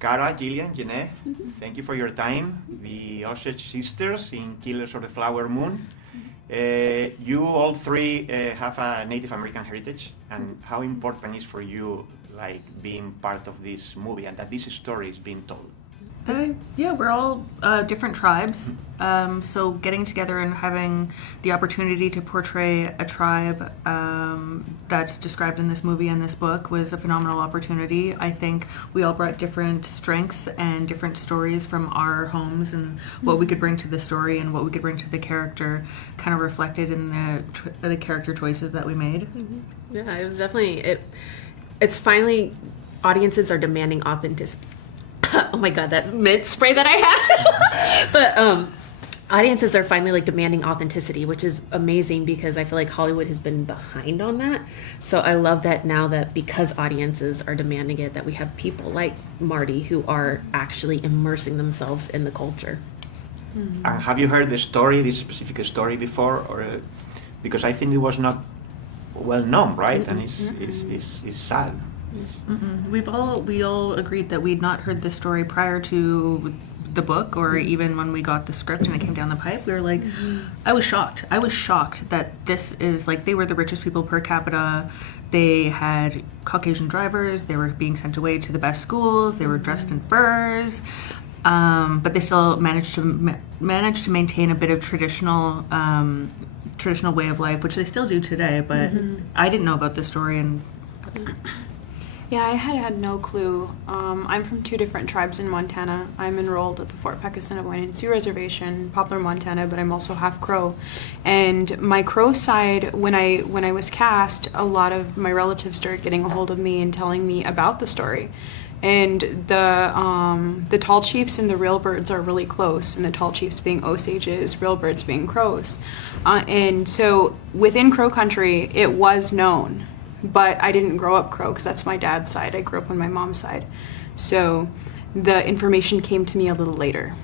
Cara, Jillian, Janae, thank you for your time. The Osage sisters in Killers of the Flower Moon. You all three have a Native American heritage, and how important is for you, like, being part of this movie and that this story is being told? Yeah, we're all different tribes, so getting together and having the opportunity to portray a tribe that's described in this movie and this book was a phenomenal opportunity. I think we all brought different strengths and different stories from our homes, and what we could bring to the story and what we could bring to the character kind of reflected in the character choices that we made. Mm-hmm. Yeah, it was definitely, it's finally, audiences are demanding authenticity. Oh my god, that mint spray that I had. But audiences are finally like demanding authenticity, which is amazing because I feel like Hollywood has been behind on that. So I love that now that because audiences are demanding it, that we have people like Marty who are actually immersing themselves in the culture. Mm-hmm. Have you heard the story, this specific story before, or because I think it was not well known, right? Mm-hmm. And it's sad. Mm-hmm. We all agreed that we'd not heard this story prior to the book, or even when we got the script and it came down the pipe. We were like, I was shocked that this is like, they were the richest people per capita. They had Caucasian drivers. They were being sent away to the best schools. They were dressed in furs, but they still managed to maintain a bit of traditional way of life, which they still do today. But I didn't know about this story, and yeah, I had no clue. I'm from two different tribes in Montana. I'm enrolled at the Fort Peck Assiniboine Sioux Reservation, Poplar, Montana, but I'm also half Crow. And my Crow side, when I was cast, a lot of my relatives started getting a hold of me and telling me about the story. And the tall chiefs and the real birds are really close, and the tall chiefs being Osages, real birds being Crows. And so within Crow country, it was known. But I didn't grow up Crow because that's my dad's side. I grew up on my mom's side. So the information came to me a little later.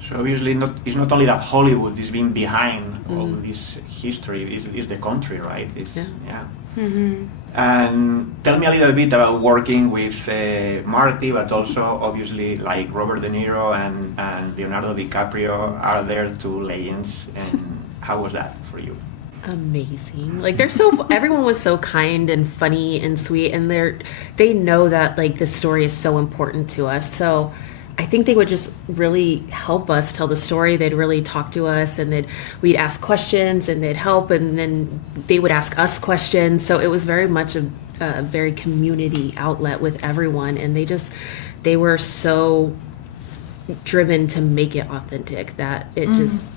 So obviously it's not only that Hollywood is being behind all this history, it's the country, right? Yeah. Mm-hmm. And tell me a little bit about working with Marty, but also obviously like Robert De Niro and Leonardo DiCaprio are there, two legends. And how was that for you? Amazing. Like everyone was so kind and funny and sweet, and they know that like this story is so important to us. So I think they would just really help us tell the story. They'd really talk to us, and we'd ask questions, and they'd help, and then they would ask us questions. So it was very much a very community outlet with everyone, and they were so driven to make it authentic that it just,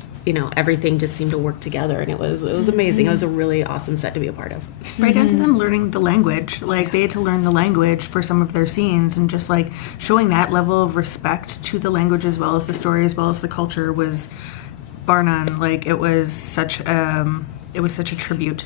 everything just seemed to work together, and it was amazing. It was a really awesome set to be a part of. Right down to them learning the language. Like, they had to learn the language for some of their scenes, and just like showing that level of respect to the language as well as the story as well as the culture was bar none. Like, it was such a tribute.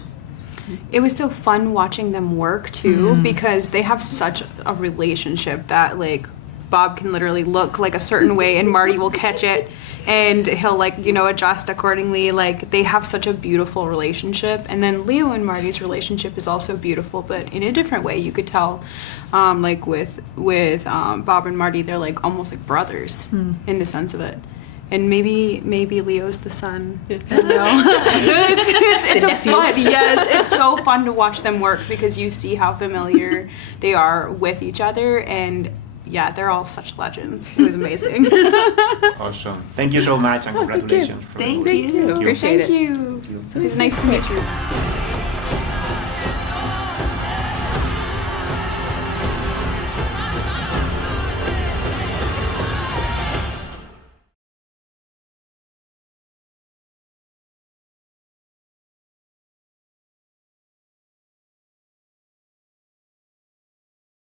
It was so fun watching them work too, because they have such a relationship that like Bob can literally look like a certain way and Marty will catch it, and he'll adjust accordingly. Like, they have such a beautiful relationship. And then Leo and Marty's relationship is also beautiful, but in a different way. You could tell, like with Bob and Marty, they're like almost like brothers in the sense of it. And maybe Leo's the son. It's it's so fun to watch them work, because you see how familiar they are with each other, and yeah, they're all such legends. It was amazing. Awesome. Thank you so much, and congratulations. Thank you. Appreciate it. Thank you. It's nice to meet you.